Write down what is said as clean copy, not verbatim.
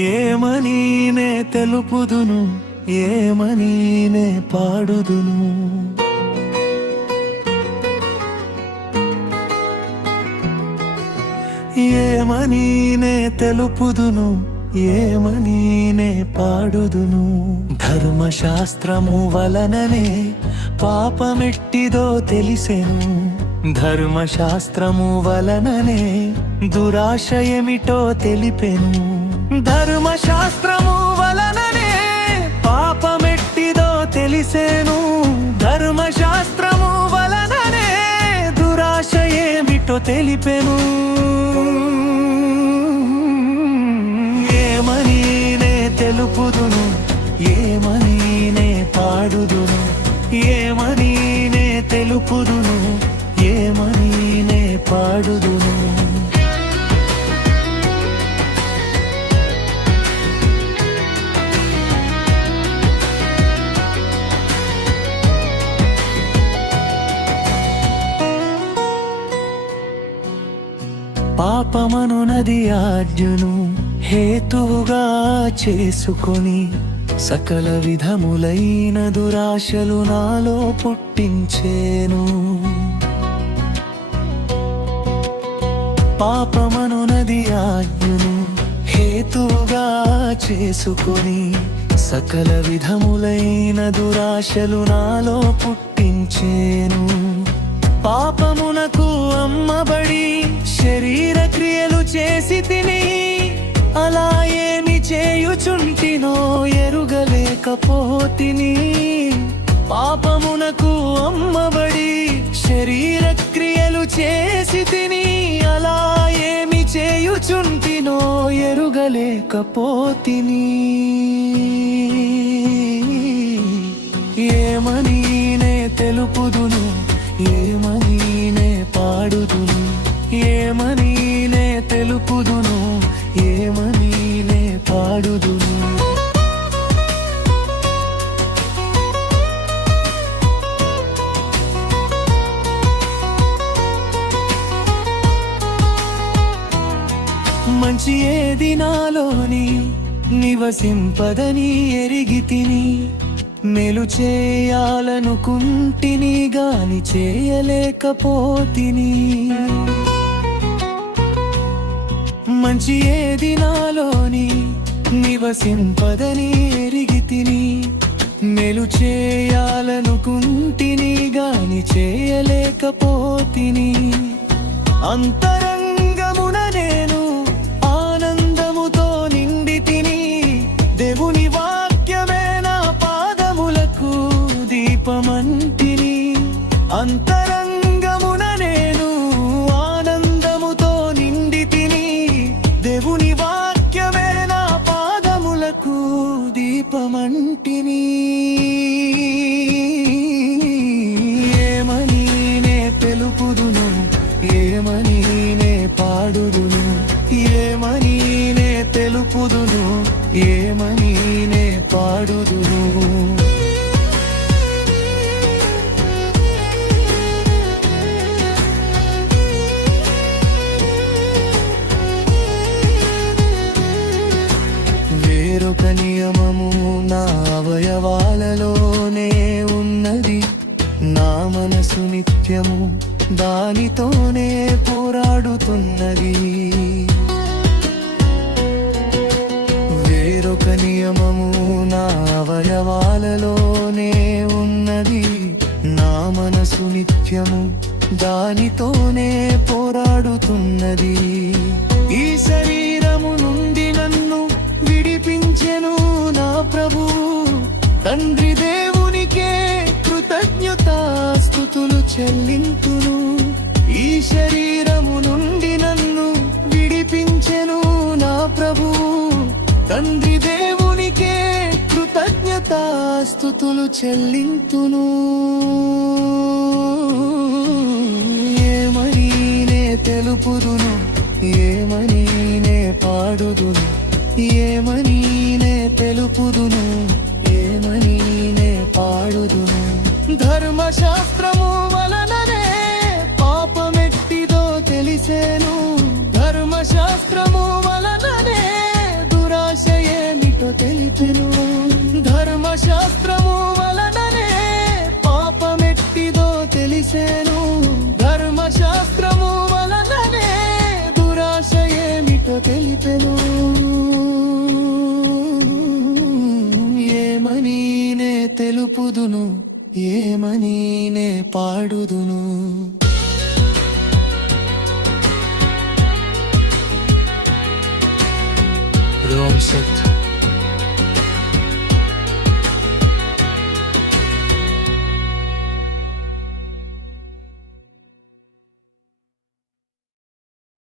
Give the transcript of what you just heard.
ఏమని నే తెలుపుదును, ఏమని నే పాడుదును. ఏమని నే తెలుపుదును, ఏమని నే పాడుదును. ధర్మశాస్త్రము వలననే పాపమెట్టిదో తెలిసెను, ధర్మశాస్త్రము వలననే దురాశ ఏమిటో తెలిపెను. ధర్మశాస్త్రము వలననే పాపమెట్టిదో తెలిసెను, ధర్మశాస్త్రము వలననే దురాశ ఏమిటో తెలిపెను. ఏమని నే తెలుపుదును, ఏమని నే పాడుదును. ఏమని నే తెలుపుదును, ఏమని నే పాడుదును. పాపమనునది ఆజ్ఞను హేతువుగా చేసుకొని సకల విధములైన దురాశలు నాలో పుట్టించేను. పాపమనునది ఆజ్ఞను హేతువుగా చేసుకొని సకల విధములైన దురాశలు నాలో పుట్టించేను. పాపమునకు అమ్మబడి శరీర క్రియలు చేసి తిని అలా ఏమి చేయుచుంటినో ఎరుగలేకపోతిని. పాపమునకు అమ్మబడి శరీర క్రియలు చేసి తిని అలా ఏమి చేయుచుంటినో ఎరుగలేకపోతిని. ఏమని నే తెలుపుదును, ఏమని నే పాడుదును. ఏమని నే తెలుపుదును, ఏమని నే పాడుదును. మంచి ఏది నాలోని నివసింపదని ఎరిగితిని, మేలు చేయాలనుకుంటిని గాని చేయలేకపోతిని. మంచి ఏది నాలోని నివసింపదని ఎరిగితిని, మేలు చేయాలనుకుంటిని గాని చేయలేకపోతిని. అంతరంగమున నేను ఆనందముతో నిండి తిని, దేవుని వాక్యమే నా పాదములకు దీపమంటిని. అంతరంగమున నేను ఆనందముతో నిండి తిని, దేవుని వాక్యమే నా పాదములకు దీపమంటిని. ఏమని నే తెలుపుదును, ఏమని నే పాడుదును. ఏమని నే తెలుపుదును, ఏమని నే పాడుదును. వేరొక నియమము నా అవయవాలలోనే ఉన్నది, నా మనసు నిత్యము దానితోనే పోరాడుతున్నది. వేరొక నియమము నా అవయవాలలోనే ఉన్నది, నా మనసు నిత్యము దానితోనే పోరాడుతున్నది. ఈ శరీరము నుండి నన్ను విడిపించెను నా ప్రభు, తండ్రి దేవునికే కృతజ్ఞతాస్తుతులు చెల్లింతును. ఈ శరీరము నుండి నన్ను విడిపించెను నా ప్రభు, తండ్రి దేవునికే కృతజ్ఞతాస్తుతులు చెల్లింతును. ఏమని నే తెలుపుదును, ఏమని నే పాడుదును. ఏమని నే తెలుపుదును, ఏమని నే పాడుదును. ధర్మశాస్త్రము వలననే పాపమెట్టిదో తెలిసెను, ధర్మశాస్త్రము వలననే దురాశ ధర్మశాస్త్రము వలననే పాపమెట్టిదో తెలిసేను ధర్మశాస్త్రము వలననే దురాశ ఏమిటో తెలిపెను ఏమని నే తెలుపుదును ఏమని నే పాడుదును Rom set